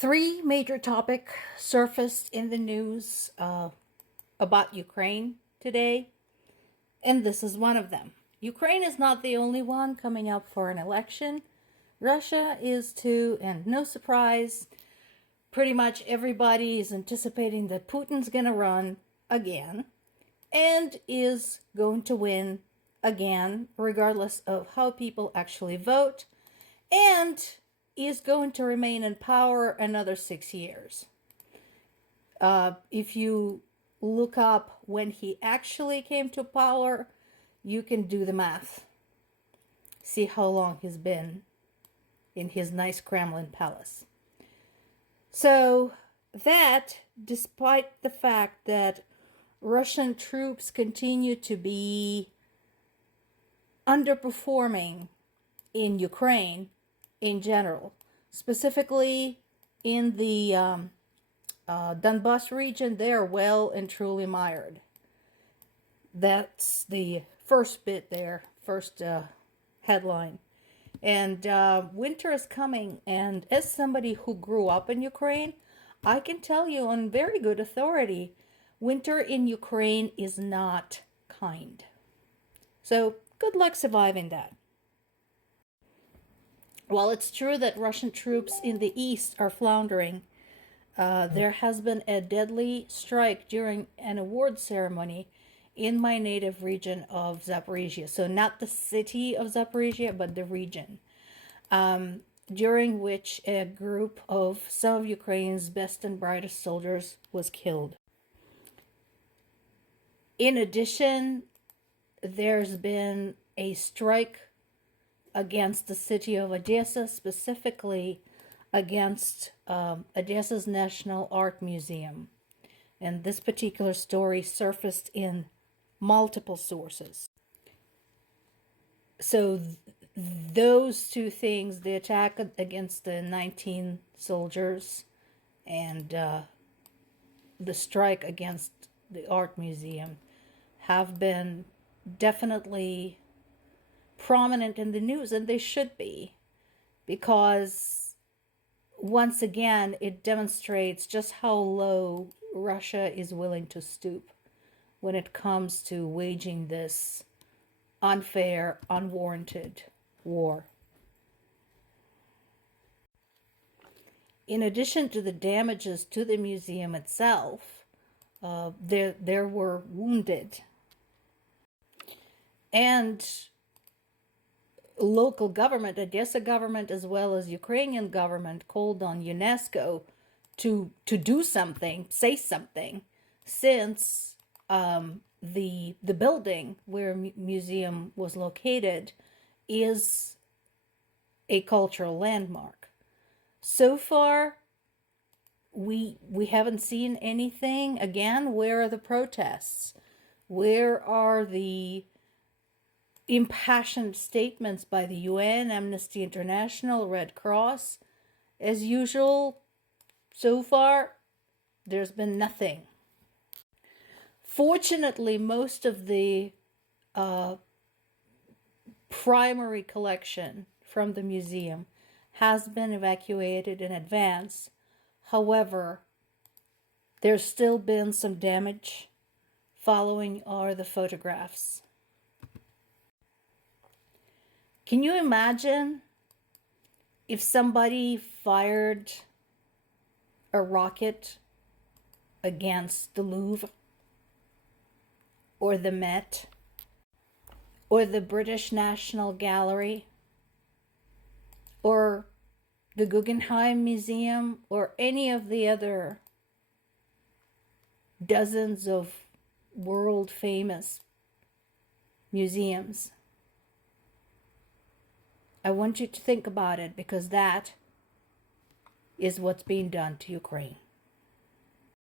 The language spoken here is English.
Three major topics surfaced in the news about Ukraine today, and this is one of them. Ukraine is not the only one coming up for an election. Russia is too, and no surprise, pretty much everybody is anticipating that Putin's going to run again and is going to win again, regardless of how people actually vote, and is going to remain in power another 6 years. If you look up when he actually came to power, you can do the math. See how long he's been in his nice Kremlin palace. So that, despite the fact that Russian troops continue to be underperforming in Ukraine in general, specifically in the Donbas region, they are well and truly mired. That's the first bit there, first headline. And winter is coming, and as somebody who grew up in Ukraine, I can tell you on very good authority, winter in Ukraine is not kind. So good luck surviving that. While it's true that Russian troops in the east are floundering, there has been a deadly strike during an award ceremony in my native region of Zaporizhia. So not the city of Zaporizhia, but the region, during which a group of some of Ukraine's best and brightest soldiers was killed. In addition, there's been a strike against the city of Odessa, specifically against Odessa's National Art Museum. And this particular story surfaced in multiple sources. So those two things, the attack against the 19 soldiers and the strike against the art museum, have been definitely prominent in the news, and they should be, because once again it demonstrates just how low Russia is willing to stoop when it comes to waging this unfair, unwarranted war. In addition to the damages to the museum itself, there were wounded, and local government, Odessa government, as well as Ukrainian government, called on UNESCO to do something, say something, since the building where museum was located is a cultural landmark. So far, we haven't seen anything. Again, where are the protests? Where are the impassioned statements by the UN, Amnesty International, Red Cross? As usual, so far, there's been nothing. Fortunately, most of the primary collection from the museum has been evacuated in advance. However, there's still been some damage. Following are the photographs. Can you imagine if somebody fired a rocket against the Louvre, or the Met, or the British National Gallery, or the Guggenheim Museum, or any of the other dozens of world-famous museums? I want you to think about it, because that is what's being done to Ukraine.